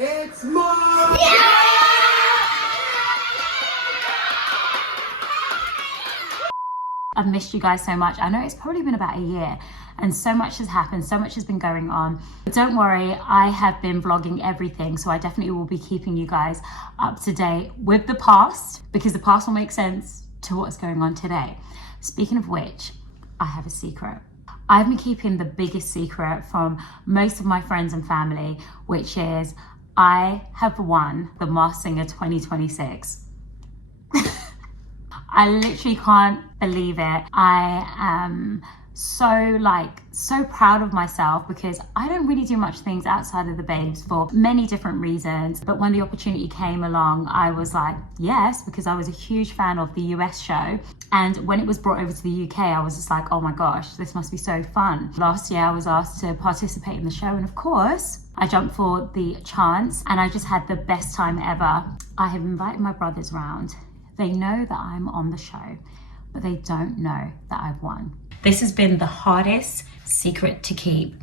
It's Moth! I've missed you guys so much. I know it's probably been about a year and so much has happened, so much has been going on. But don't worry, I have been vlogging everything, so I definitely will be keeping you guys up to date with the past, because the past will make sense to what's going on today. Speaking of which, I have a secret. I've been keeping the biggest secret from most of my friends and family, which is I have won the Masked Singer 2026. I literally can't believe it. I am so proud of myself, because I don't really do much things outside of the babes for many different reasons. But when the opportunity came along, I was like, yes, because I was a huge fan of the US show. And when it was brought over to the UK, I was just like, oh my gosh, this must be so fun. Last year I was asked to participate in the show, and of course, I jumped for the chance and I just had the best time ever. I have invited my brothers round. They know that I'm on the show, but they don't know that I've won. This has been the hardest secret to keep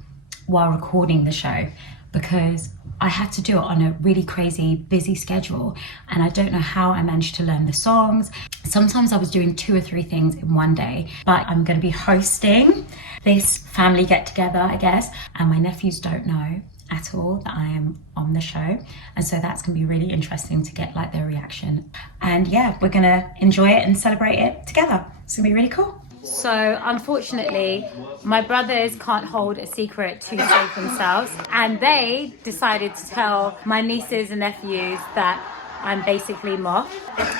while recording the show, because I had to do it on a really crazy busy schedule, and I don't know how I managed to learn the songs. Sometimes I was doing 2 or 3 things in one day, but I'm going to be hosting this family get together, I guess, and my nephews don't know at all that I am on the show, and so that's gonna be really interesting to get like their reaction. And yeah, we're gonna enjoy it and celebrate it together. It's gonna be really cool. So unfortunately, my brothers can't hold a secret to save themselves, and they decided to tell my nieces and nephews that I'm basically Moth,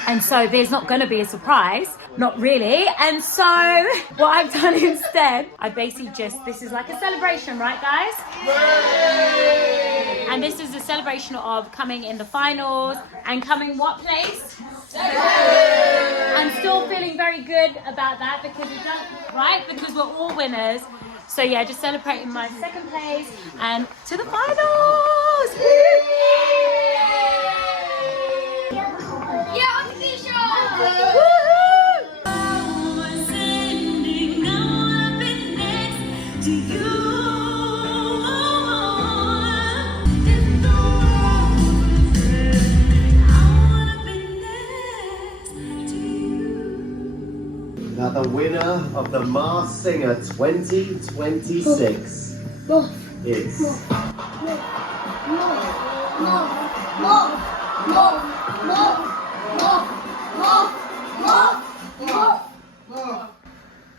and so there's not going to be a surprise, not really. And so what I've done instead, I basically this is like a celebration, right guys? Yay! And this is a celebration of coming in the finals and coming what place? I'm still feeling very good about that, because it does, right? Because we're all winners. So yeah, just celebrating my 2nd place and to the finals. Yeah, Keisha! Now the winner of the Masked Singer 2026 is...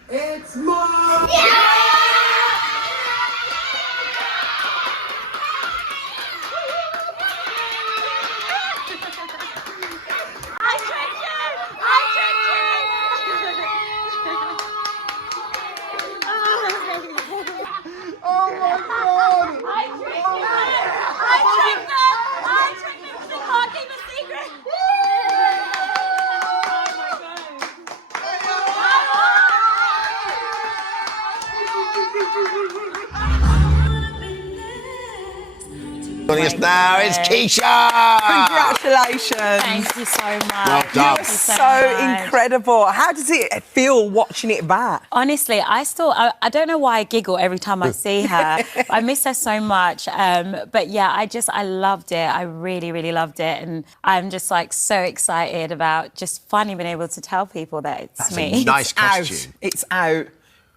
It's Moth! Joining us now is Keisha! Congratulations! Thank you so much. Well done. You're so incredible. How does it feel watching it back? Honestly, I don't know why I giggle every time I see her. I miss her so much. But yeah, I loved it. I really, really loved it. And I'm just like so excited about just finally being able to tell people that it's That's me. a nice costume. It's out.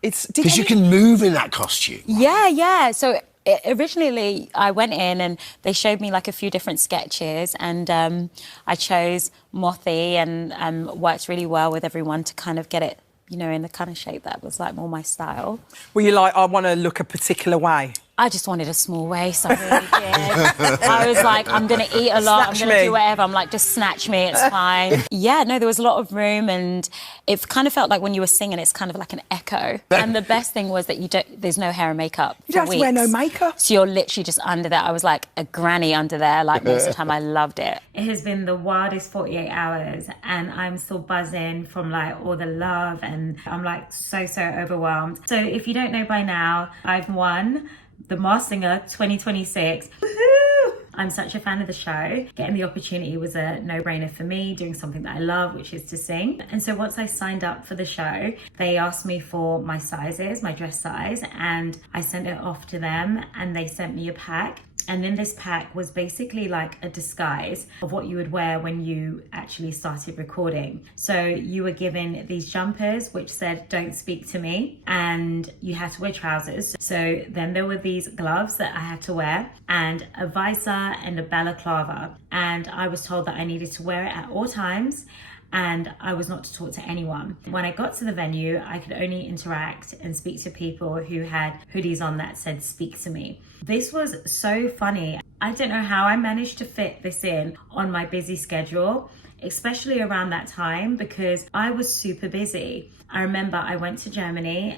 Because you can move in that costume. Yeah. So originally I went in and they showed me like a few different sketches, and I chose Mothy and worked really well with everyone to kind of get it, you know, in the kind of shape that was like more my style. Were you like, I want to look a particular way? I just wanted a small waist, I really did. I was like, I'm going to eat a lot, I'm going to do whatever. I'm like, just snatch me, it's fine. Yeah, no, there was a lot of room, and it kind of felt like when you were singing, it's kind of like an echo. And the best thing was that there's no hair and makeup for You don't have to wear no makeup. So you're literally just under there. I was like a granny under there, like most of the time. I loved it. It has been the wildest 48 hours, and I'm still buzzing from like all the love, and I'm like so overwhelmed. So if you don't know by now, I've won the Masked Singer 2026. Woohoo! I'm such a fan of the show. Getting the opportunity was a no-brainer for me, doing something that I love, which is to sing. And so once I signed up for the show, they asked me for my sizes, my dress size, and I sent it off to them, and they sent me a pack. And then this pack was basically like a disguise of what you would wear when you actually started recording. So you were given these jumpers which said, "Don't speak to me," and you had to wear trousers. So then there were these gloves that I had to wear, and a visor and a balaclava. And I was told that I needed to wear it at all times, and I was not to talk to anyone. When I got to the venue, I could only interact and speak to people who had hoodies on that said "speak to me." This was so funny. I don't know how I managed to fit this in on my busy schedule, especially around that time, because I was super busy. I remember I went to Germany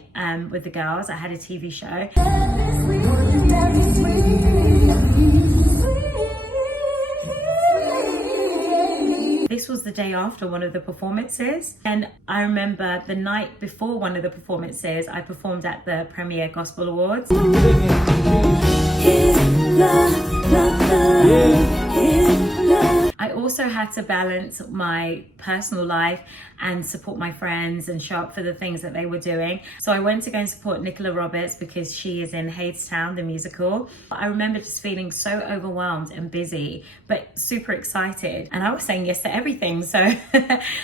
with the girls. I had a TV show. This was the day after one of the performances, and I remember the night before one of the performances, I performed at the Premier Gospel Awards. I also had to balance my personal life and support my friends and show up for the things that they were doing. So I went to go and support Nicola Roberts because she is in Hadestown, the musical. I remember just feeling so overwhelmed and busy, but super excited. And I was saying yes to everything. So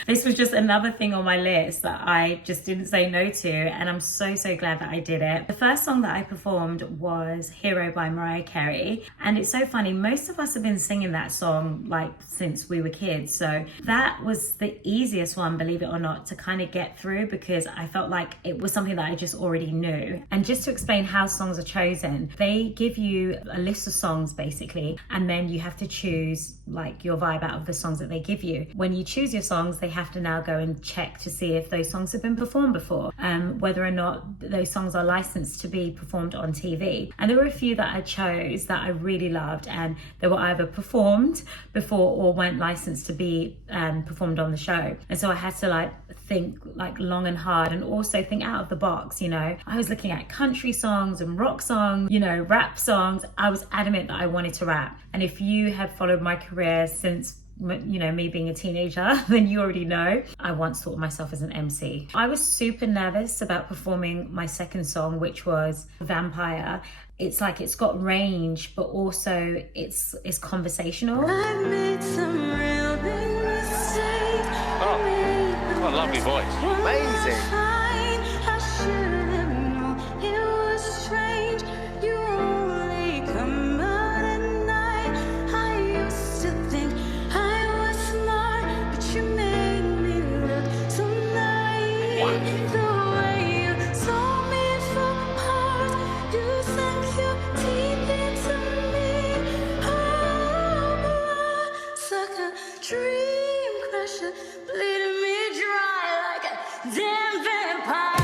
this was just another thing on my list that I just didn't say no to. And I'm so glad that I did it. The first song that I performed was Hero by Mariah Carey. And it's so funny, most of us have been singing that song like since we were kids. So that was the easiest one, believe it or not, to kind of get through, because I felt like it was something that I just already knew. And just to explain how songs are chosen, they give you a list of songs basically, and then you have to choose like your vibe out of the songs that they give you. When you choose your songs, they have to now go and check to see if those songs have been performed before, whether or not those songs are licensed to be performed on TV. And there were a few that I chose that I really loved, and they were either performed before or weren't licensed to be performed on the show. And so I had to like think like long and hard, and also think out of the box. You know, I was looking at country songs and rock songs, you know, rap songs. I was adamant that I wanted to rap. And if you have followed my career since, you know, me being a teenager, then you already know I once thought of myself as an MC. I was super nervous about performing my second song, which was Vampire. It's like it's got range, but also it's conversational. I've made some real big mistakes. Oh, what a lovely voice. Amazing. I should have known it was strange. You only come out at night. I used to think I was smart, but you made me look so naive. The way you saw me from apart, you sank your teeth into me. Oh, blood, like a dream crusher, bleeding me dry like a damn vampire.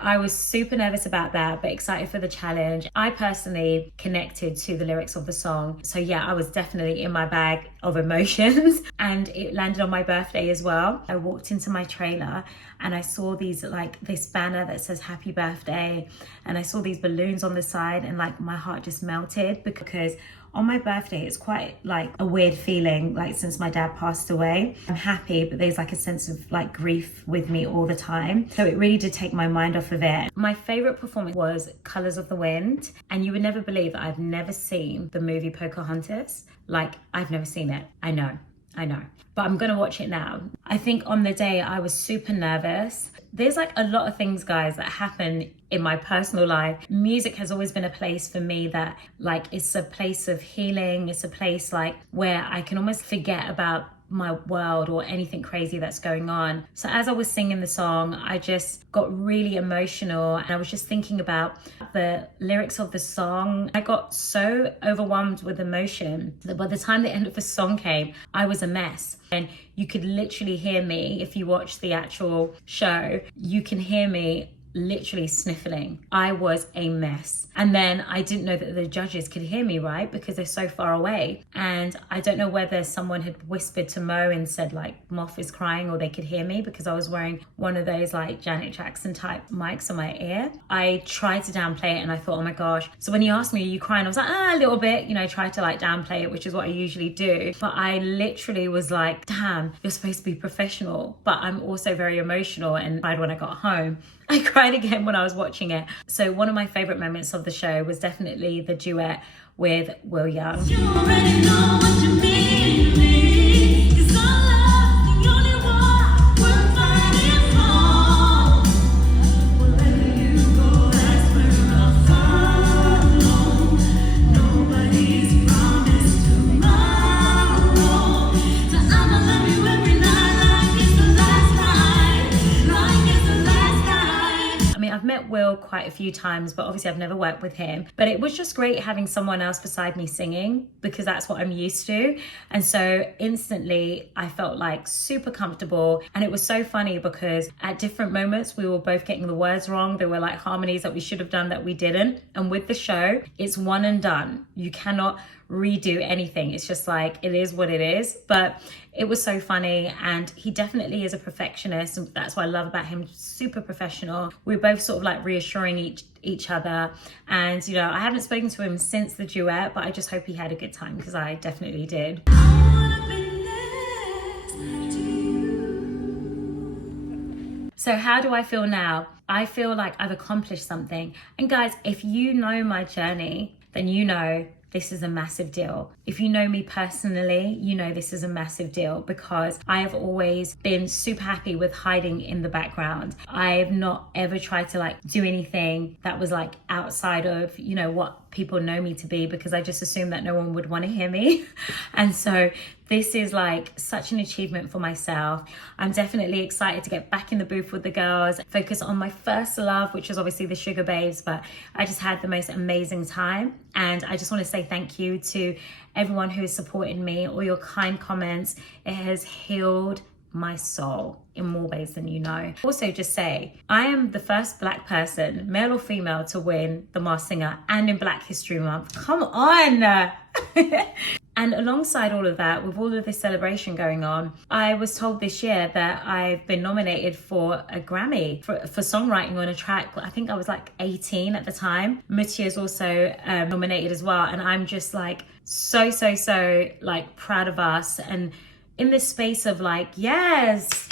I was super nervous about that, but excited for the challenge. I personally connected to the lyrics of the song. So yeah, I was definitely in my bag of emotions, and it landed on my birthday as well. I walked into my trailer and I saw these, like this banner that says happy birthday, and I saw these balloons on the side, and like my heart just melted, because on my birthday, it's quite like a weird feeling, like since my dad passed away. I'm happy, but there's like a sense of like grief with me all the time. So it really did take my mind off of it. My favorite performance was Colors of the Wind. And you would never believe that I've never seen the movie Pocahontas. Like, I've never seen it. I know. But I'm gonna watch it now. I think on the day I was super nervous. There's like a lot of things, guys, that happen in my personal life. Music has always been a place for me that like, it's a place of healing. It's a place like where I can almost forget about my world or anything crazy that's going on. So as I was singing the song, I just got really emotional, and I was just thinking about the lyrics of the song. I got so overwhelmed with emotion that by the time the end of the song came, I was a mess. And you could literally hear me, if you watch the actual show, you can hear me literally sniffling. I was a mess. And then I didn't know that the judges could hear me, right? Because they're so far away. And I don't know whether someone had whispered to Mo and said like, Moth is crying, or they could hear me, because I was wearing one of those like Janet Jackson type mics on my ear. I tried to downplay it, and I thought, oh my gosh. So when he asked me, are you crying? I was like, a little bit, you know, try to like downplay it, which is what I usually do. But I literally was like, damn, you're supposed to be professional. But I'm also very emotional, and when I got home, I cried again when I was watching it. So one of my favorite moments of the show was definitely the duet with Will Young. You already know what you mean to me. 'Cause our love's the only one we're fighting for. Wherever you go, that's where I'll follow. Nobody's promised tomorrow. So I'ma love you every night like it's the last night. Like it's the last night. I mean, I've met Will quite a few times, but obviously I've never worked with him. But it was just great having someone else beside me singing, because that's what I'm used to. And so instantly I felt like super comfortable. And it was so funny because at different moments we were both getting the words wrong. There were like harmonies that we should have done that we didn't. And with the show, it's one and done. You cannot redo anything. It's just like, it is what it is. But it was so funny, and he definitely is a perfectionist, and that's what I love about him. Super professional. We're both sort of like reassuring each other, and you know, I haven't spoken to him since the duet, but I just hope he had a good time, because I definitely did. I wanna be next to you. So how do I feel now? I feel like I've accomplished something. And guys, if you know my journey, then you know this is a massive deal. If you know me personally, you know this is a massive deal, because I have always been super happy with hiding in the background. I have not ever tried to like do anything that was like outside of, you know, what people know me to be, because I just assumed that no one would want to hear me. And so this is like such an achievement for myself. I'm definitely excited to get back in the booth with the girls, focus on my first love, which was obviously the Sugar Babes, but I just had the most amazing time. And I just want to say thank you to everyone who has supported me, all your kind comments. It has healed my soul in more ways than you know. Also, just say, I am the first Black person, male or female, to win the Masked Singer and in Black History Month. Come on! And alongside all of that, with all of this celebration going on, I was told this year that I've been nominated for a Grammy for songwriting on a track. I think I was like 18 at the time. Mothy is also nominated as well. And I'm just like so like proud of us. And in this space of like, yes,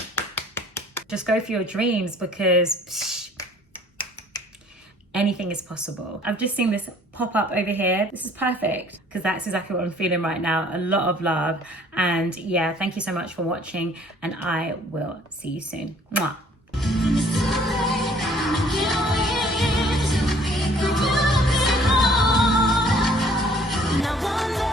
just go for your dreams, because anything is possible. I've just seen this pop up over here. This is perfect, because that's exactly what I'm feeling right now. A lot of love. And yeah, thank you so much for watching, and I will see you soon. Mwah. And I wonder